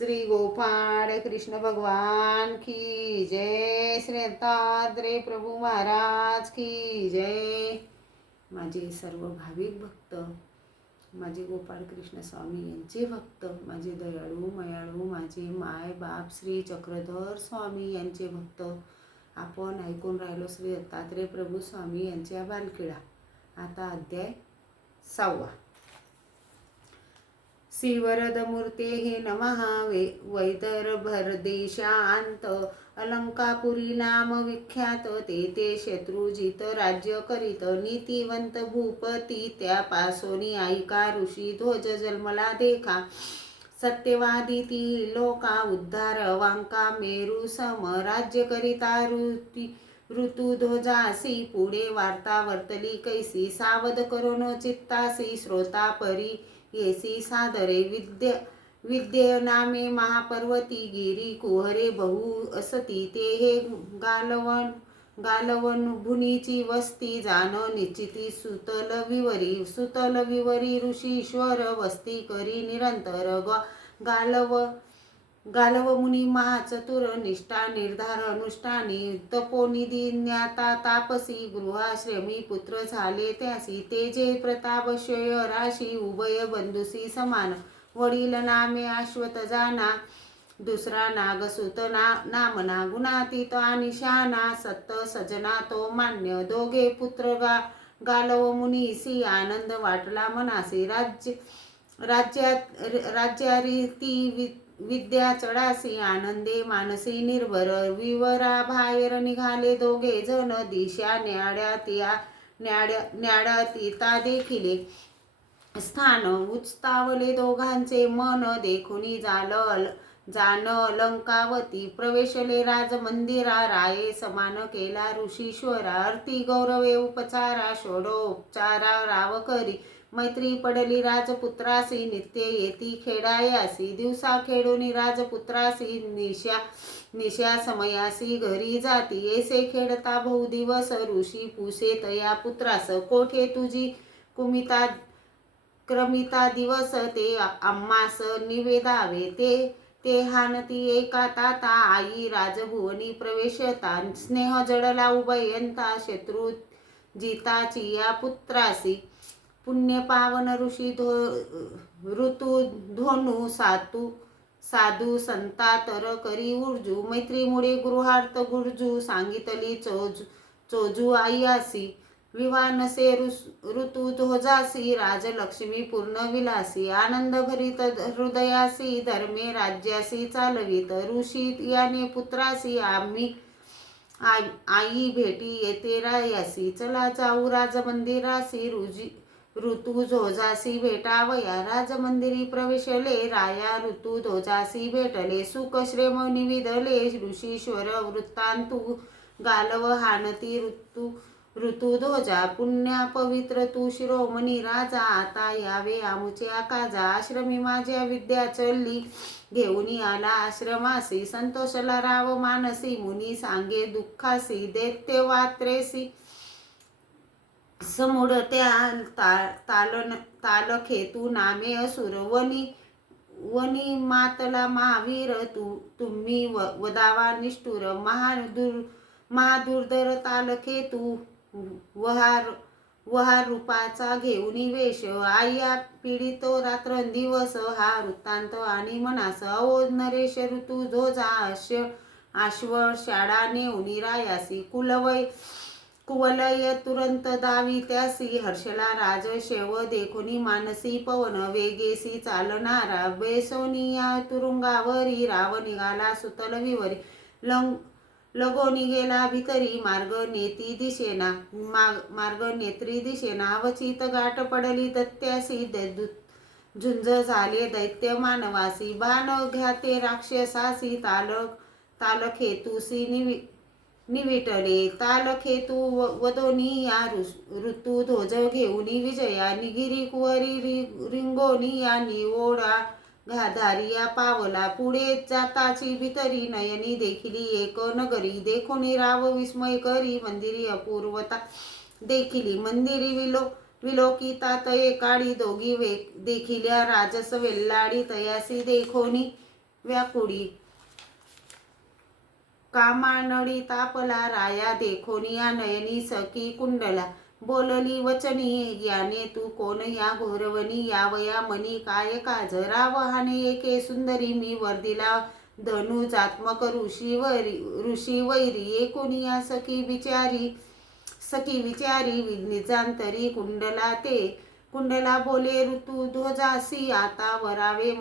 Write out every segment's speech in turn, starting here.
श्री गोपाळ कृष्ण भगवान की जय, श्री दत्तात्रेय प्रभू महाराज की जय। माझे सर्व भाविक भक्त, माझे गोपाळ कृष्ण स्वामी यांचे भक्त, माझे दयाळू मयाळू माझे माय बाप श्री चक्रधर स्वामी यांचे भक्त, आपण ऐकून राहिलो श्री दत्तात्रेय प्रभू स्वामी यांच्या बालकिडा। आता अध्याय 6। श्रीवरदमूर्तेः नमः। वैदर्भदेशांत अलंकापुरी नाम विख्यात, ते शत्रुजित राज्य करीत, नीतिवंत भूपती त्या पासोनी ऐका, ऋषी ध्वज जन्मला देखा, सत्यवादी ती लोका उद्धार वांका, मेरू सम राज्य करिता ऋतुध्वजासी, पुढे वार्ता वर्तली कैसी, सावध करून चित्तासी, श्रोता परी येसी सादरे, विद्ये नामे महापर्वती, गिरी कुहरे बहु असती, ते हे गालवन भुनीची वस्ती, जाण निश्चिती सुतल विवरी ऋषीश्वर, वस्ती करी निरंतर गालव मुनी महाचतुर, निष्ठा निर्धार अनुष्ठानी, तपोनिधी ज्ञाता तापसी, गृहाश्रमी पुत्र झाले त्यासी, तेजे प्रताप शय राशी, उभय बंधुसी समान, वडील नामे अश्वत जाना, दुसरा नागसुत नामना, गुणातीत आणि शहाणा, सत्त सजना तो मान्य, दोघे पुत्र गालव मुनीसी, आनंद वाटला मनासी, राज्यारी ती विद्या चढासी, आनंदे मानसी निर्भर, विवरा बाहेर निघाले दोघे जण, दिशा न्याड्यातीता देखिले स्थान, उच्चावले दोघांचे मन, देखुनी जान अलंकावती, प्रवेशले राजमंदिरा, राये समान केला ऋषीश्वरा, अर्थी गौरवे उपचारा, षोडोपचारा राव करी, मैत्री पडली राजपुत्रासी, नित्य येती खेडायासी, दिवसा खेडूनी राजपुत्रासी, निशा समयासी घरी जाती, ऐसे खेळता बहुदिवस, ऋषी पुसे तया पुत्रास, कोठे तुझी क्रमिता दिवस, ते आम्हास निवेदावे, ते हानती एका ताता, आई राजभुवनी प्रवेशता, स्नेह जडला उभयंता, शत्रु जिताची या पुत्रासी, पुण्य पावन ऋषी ऋतू धोनू साधू संता तर करी उर्जू, मैत्रीमुळे गृहार्थ गुर्जू, सांगितली चोजू आयासी, विवानसे ऋतू ध्वजासी, राजलक्ष्मी पूर्ण विलासी, आनंद भरित हृदयासी, धर्मे राज्यासी चालवित, ऋषी याने पुत्रासी, आम्ही आई भेटी येते रायासी, चला जाऊ राजमंदिरासी, ऋतू ध्वजासी भेटावया, राजमंदिरी प्रवेशले, राया ऋतू ध्वजासी भेटले, सुख श्रेम निविदले, ऋषीश्वर वृत्तांतू, गालव हानती ऋतू ध्वजा, पुण्या पवित्र तू शिरोमणी राजा, आता यावे आमुचे आकाजा, आश्रमी माझ्या विद्या चलली, घेऊनी आला आश्रमासी, संतोषला राव मानसी, मुनी सांगे दुःखासी, दैत्य वात्रेसी, समूढ त्या तालखेतू नामे असुर, वनी मातला महावीर, तुम्ही वदावा निष्ठुर, महादुर्धर तालखेतू, वहार रूपाचा घेऊनी वेश, आया पीडितो रात्रंदिवस, हा वृत्तांत आणि मनास, अहो नरेश ऋतू ध्वजा, आश्व शाळा नेऊनी रायासी, कुवलय तुरंत दावी त्यासी, हर्षला राज शेव देखुनी, मानसी पवन वेगेसी चालणारा, बेसोनिया तुरुंगावरी, राव निघाला सुतल विवरी, लगोनी गेला भितरी, मार्ग नेत्री दिशेना, अवचित गाठ पडली दत्यासी, झुंज झाले दैत्य मानवासी, बाण घ्याते राक्षसासी, तालखेतूसी निविटले, तालखेतू वदोनी या ऋतू ध्वज घेऊनी विजया, निगिरी कुवरी रिंगोनी या निवोडा धारिया पावला, पुढे जाताची भितरी, नयनी देखिली एक नगरी, देखोनी राव विस्मय करी, मंदिरी अपूर्वता देखिली, मंदिरी विलोकिता तये काळी, दोघी देखिल्या राजस वेल्लाडी, तयासी देखोनी व्याकुळी कामानळी तापला राया देखोनिया नयनी सखी कुंडला बोलली वचनी याने तू कोण या घोरवणी यावया मनी काय काज रावहाने एके सुंदरी मी वर्दिला धनुजात्मक ऋषी वैरी एकोनिया सखी विचारी निजांतरी कुंडला बोले ऋतू ध्वजासी आता वरावे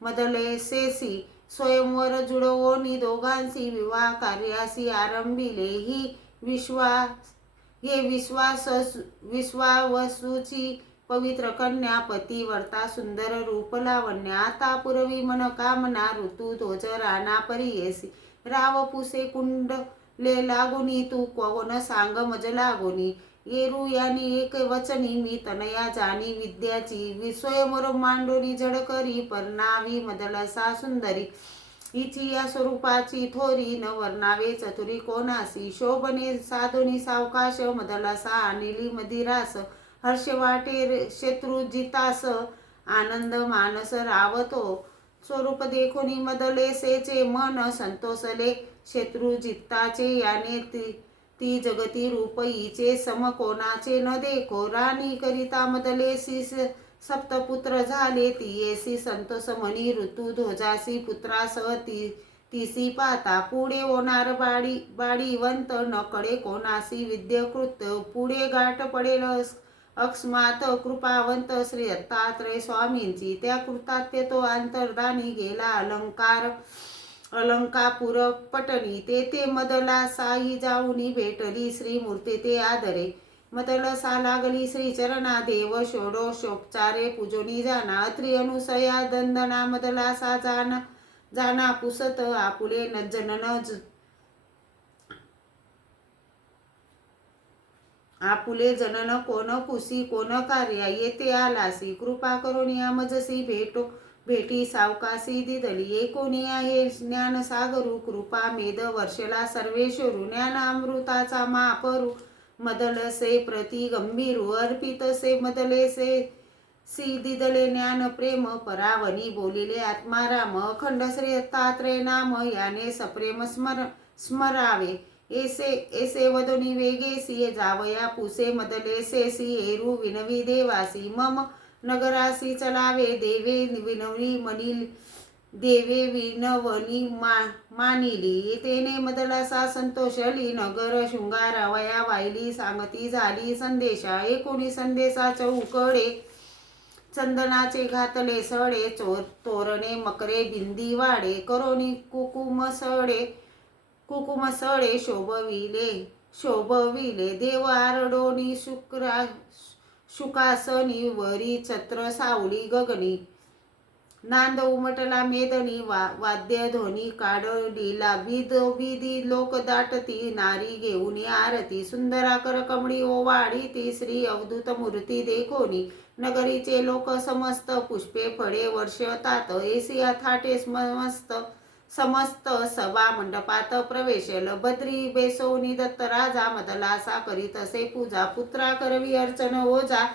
मदलेसेसी स्वयंवर जुळवोनी दोघांसी विवाह कार्यासी आरंभिले ही विश्वावसूची पवित्र कन्या पतिव्रता सुंदर रूप लावण्य आता पुरवी मन कामना ऋतू ध्वज राणा परियेसी राव पुसे कुंडले लागुनी तू कोण सांग मज लागुनी येरू यानी एक वचनी मी तनया जानी विद्याची स्वयंवर मांडोनी झडकरी परनावी मदलसा सुंदरी हिची या स्वरूपाची थोरी न वर्णावे चतुरी कोणासी शोभने साधोनी सावकाश मदलसा अनिली मदिरास हर्ष वाटे शत्रुजितास आनंद मानस रावतो स्वरूप देखोनी मदलेसेचे मन संतोषले शत्रुजिताचे याने ती जगती रूप हिचे सम कोणाचे न देखो राणी करिता मदलेसी सप्तपुत्र झाले तियेसी संतोष मनी ऋतू ध्वजासी पुत्रासह तिसी पाता पुढे होणार बाडीवंत न कळे कोणासी विद्यकृत पुढे गाठ पडेल अकस्मात कृपावंत श्री दत्तात्रय स्वामींची त्या कृतात्य तो अंतर्धानी गेला अलंकापुर पटणी तेथे मदला साई जाऊनी भेटली श्रीमूर्ती ते आदरे मदलसा लागली श्रीचरणा देव षोडशोपचारे पूजोनी जाना अत्री अनुसया दंदना मदलासा जाना पुसत आपुले आपुले जनन कोण पुसी कोण कार्या येथे आलासी कृपा करून मजसी भेटी सावकासी दिदली एकोणी आहे ज्ञान सागरू कृपा मेद वर्षला सर्वेश्वरू ज्ञान अमृताचा महापरू मदलसे प्रति गंभीरू अर्पितसे मदलेसे दिदले ज्ञान प्रेम परावनी बोलिले आत्माराम अखंड श्री दत्तात्रय नाम याने सप्रेम स्मरावे एसे वदनी वेगेसी जावया पुसे मदलेसेसी एरू विनवी देवासी मम नगरासी चलावे देवे विनवनी मानिली तेने मदलासा संतोषली नगर शृंगारावया वाहिली सांगती झाली संदेशा एकोणी संदेशा चौकडे चंदनाचे घातले सडे तोरणे मकरे बिंदी वाडे करोनी कुकुम सडे शोभविले देव आरडोनी शुकासनी वरी छत्र सावली गगनी नांद उमटला मेदनी वाद्य ध्वनी काढलीला विधी लोक दाटती नारी घेऊन आरती सुंदरा कर कमळी ओवाळी ती श्री अवधूत मूर्ती देखोनी नगरीचे लोक समस्त पुष्पे फळे वर्षतात एसिया थाटे समस्त सभा मंडपात प्रवेशल बद्री बेसोनी दत्त राजा मदलासा करीत असे पूजा पुत्रा करवी अर्चन ओजा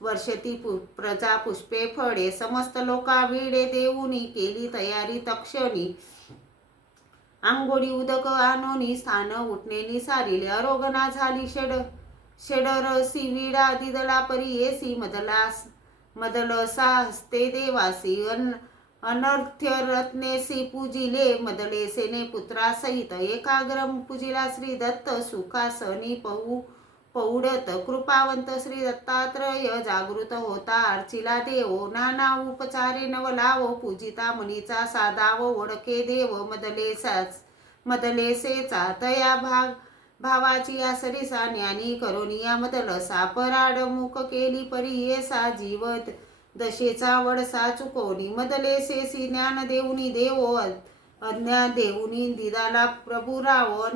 वर्षती प्रजा पुष्पे फळे समस्त लोका विडे देऊनी केली तयारी तक्षणी आंघोळी उदक आणोनी स्थान उठणेनी सारिले अरोगणा झाली षडरसी विडा दिदला परी येसी मदलसा हस्ते देवासी अनर्थ्य रत्नेसी पूजिले मदलेसेने पुत्रा सहित एकाग्रम पूजिला श्री दत्त सुखासनी पौडत कृपावंत श्री दत्तात्रय जागृत होता अर्चिला देव नाना उपचारे नवलावो पूजिता मुनीचा साधाव ओळखे देव मदलेसेचा तया भावाची आसरिसा ज्ञानी करोनिया मदलसा पराड मुख केली परियेसा जीवत दशेचा वडसा चुकोनी मदलेसेसी ज्ञान देऊनी देवो अज्ञा देऊनी दिदाला प्रभुराव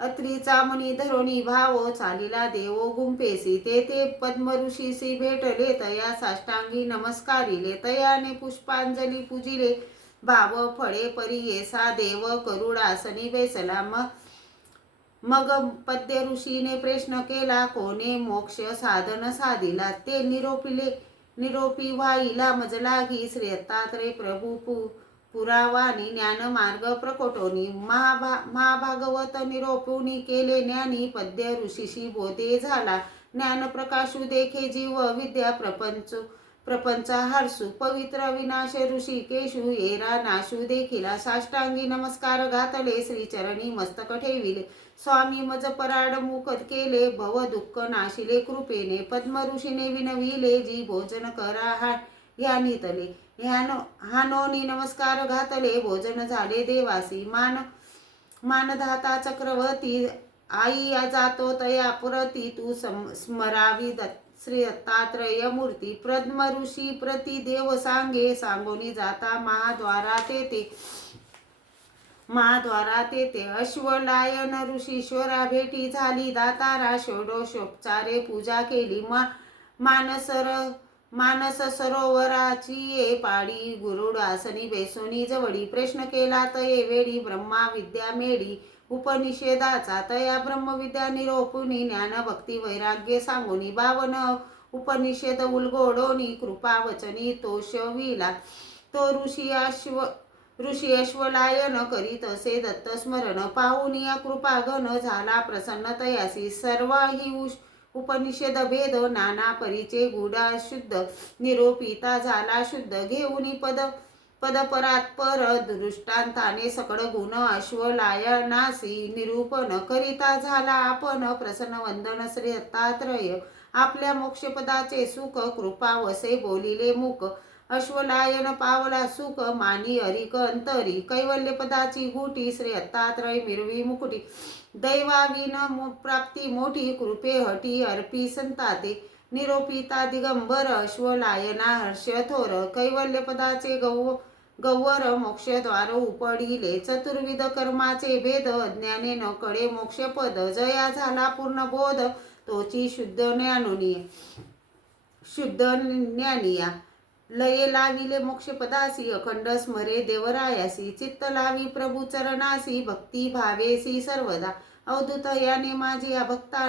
अत्रीचा मनी धरोनी भावो चालिला देवो गुंपेसी ते पद्म ऋषीसी भेटले तया साष्टांगी नमस्कारिले तयाने पुष्पांजली पूजिले भाव फळे परियेसा देव करुडासनी बेसला मग पद्य ऋषीने प्रश्न केला कोणे मोक्ष साधन साधिला ते निरोपी व्हाईला मजलागी श्री दत्तात्रय प्रभू पुरावानी ज्ञानमार्ग प्रकटोनी महाभागवत निरोपुनी केले ज्ञानी पद्य ऋषीशी बोधे झाला ज्ञान प्रकाशू देखे जीव विद्या प्रपंचा हरसू पवित्र विनाश ऋषी केशू येरा नाशू देखिला साष्टांगी नमस्कार घातले श्रीचरणी मस्तक ठेविले स्वामी मज पराड मुख केले भव दुःख नाशिले कृपेने पद्म ऋषीने विनविले जी भोजन करा ह्यानी तले हानोनी नमस्कार घातले भोजन झाले देवासी मानधाता चक्रवर्ती आई जातो तया पुरती तू स्मरावी श्री दत्तात्रय मूर्ती पद्म ऋषी प्रति देव सांगे सांगोनी जाता महाद्वारा तेथे अश्वलायन ऋषीश्वरा भेटी झाली दातारा षोडशोपचारे पूजा केली मानस सरोवराची ये पाडी गुरुडासनी बेसोनी जवळी प्रश्न केला तये वेळी ब्रह्मा विद्या मेळी उपनिषेधाचा तया ब्रह्मविद्या निरोपुनी ज्ञान भक्ती वैराग्य सांगोनी 52 उपनिषेध उलगोडोनी कृपा वचनी तोषविला तो ऋषी अश्वलायन करीत असे दत्त स्मरण पाहून या कृपा घन झाला प्रसन्न तयासी सर्व ही उपनिषेध भेद नाना परीचे गुडा शुद्ध निरोपिता झाला शुद्ध घेऊनी पदपरात्पर दृष्टांताने सकळ गुण अश्वलायनासी निरूपण करिता झाला आपण प्रसन्न वंदन श्री दत्तात्रय आपल्या मोक्षपदाचे सुख कृपा वसे बोलिले मुख अश्वलायन पावला सुख मानी हरिक अंतरी कैवल्य पदाची गुटी श्री दत्तात्रय मिरवी मुकुटी दैवाविन प्राप्ती मोठी कृपे हटी अर्पी संताते निरोपिता दिगंबर अश्वलायना हर्ष थोर कैवल्य पदाचे गौवर मोक्षद्वार उपडिले चतुर्विध कर्माचे भेद अज्ञाने न कळे मोक्षपद जया झाला पूर्ण बोध तोची शुद्ध ज्ञानिया लये लाविले मोक्षपदासी अखंड स्मरे देवरायासी चित्त लावी प्रभू चरणासी भक्ती भावेसी सर्वदा अवधूत याने माझे या भक्ता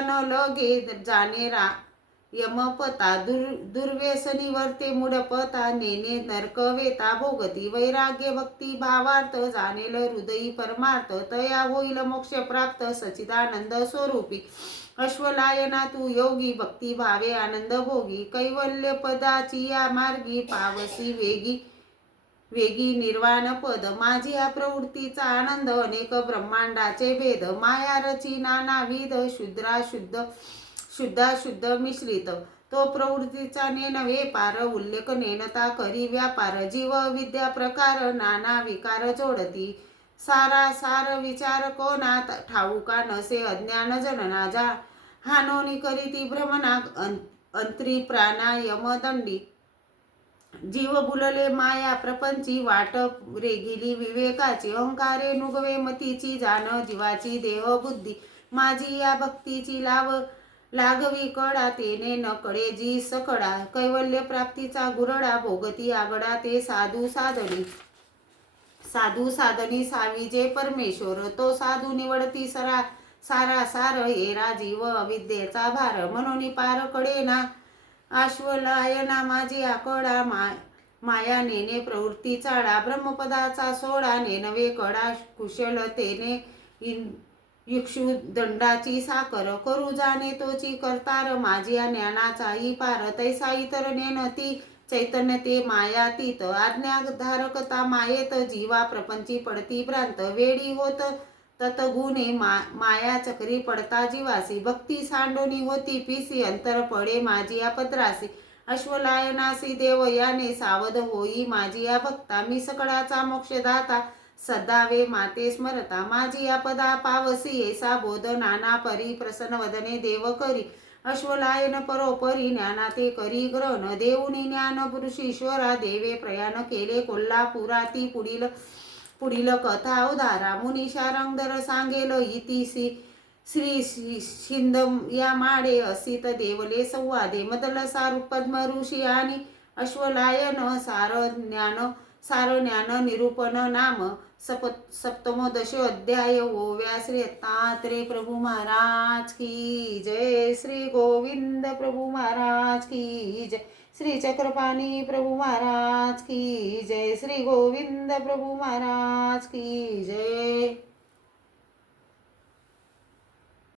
न लगे जाणे यमपता दुर्व्यसनी वर्ते मुडपता नेने नरक वेता भोगती वैराग्य भक्ती भावार्थ जाणेल हृदयी परमार्थ तया होईल मोक्ष प्राप्त सचिदानंद स्वरूपी अश्वलायना तू योगी भक्ती भावे आनंद भोगी कैवल्य पदाची या मार्गी पावसी वेगी निर्वाण पद माझी या प्रवृत्तीचा आनंद अनेक ब्रह्मांडाचे भेद माया रची नानाविध शुद्ध मिश्रित तो प्रवृत्तीचा नेन वेपार उल्लेख नेनता करी व्यापार जीव विद्या प्रकार नाना विकार जोडती सार विचार कोणात ठाऊका नसे अज्ञान जनना जा हानोनी करीती भ्रमणा अंतरी प्राणायम दंडी जीव बुलले माया प्रपंची वाट रेगिली विवेकाची अहंकारे नुगवे मतीची जाण जीवाची देह बुद्धी माझी या भक्तीची लागवी कडा तेने न कळे जी सकडा कैवल्य प्राप्तीचा गुरडा भोगती आगडा ते साधू साधनी साविजे परमेश्वर तो साधू निवडती सार हेरा जीव अविद्येचा भार म्हणून पार कडे ना अश्वलायना माझी आकडा माया नेने प्रवृत्ती चाडा ब्रह्मपदाचा सोडा नेनवे कडा कुशलतेने इक्षु दंडाची साकर करू जाणे तोची करतार माझी या ज्ञानाचाही पार तैसा इतर नेनती चैतन्य ते मायातीत आज्ञाधारकता मायेत जीवा प्रपंची पडती भ्रांत वेडी होत ततगुणे माया चक्री पडता जीवासी भक्ती सांडोनी होती पिसी अंतर पडे माझी या पत्रासी अश्वलायनासी देव याने सावध होई माझी या भक्ता मी सकळाचा मोक्षदाता सदावे माते स्मरता माझी या पदा पावसी ऐसा बोध नाना परी प्रसन्न वदने देव करी अश्वलायन परोपरी ज्ञानाते करी ग्रहण देऊनी ज्ञान पुरुषीश्वरा देवे प्रयाण केले कोल्हापुराती पुढील कथा उदारा मुनिशा रंगधर सांगेल इतिसी श्री शिंद या माडे असित देवले संवादे मदल सारू पद्म ऋषी आणि अश्वलायन सार ज्ञान निरूपण नाम सप्तमोदश अध्याय ओव्या श्री दत्तात्रेय प्रभु महाराज की जय श्री गोविंद प्रभु महाराज की जय श्री चक्रपाणी प्रभु महाराज की जय, श्री गोविंद प्रभु महाराज की जय।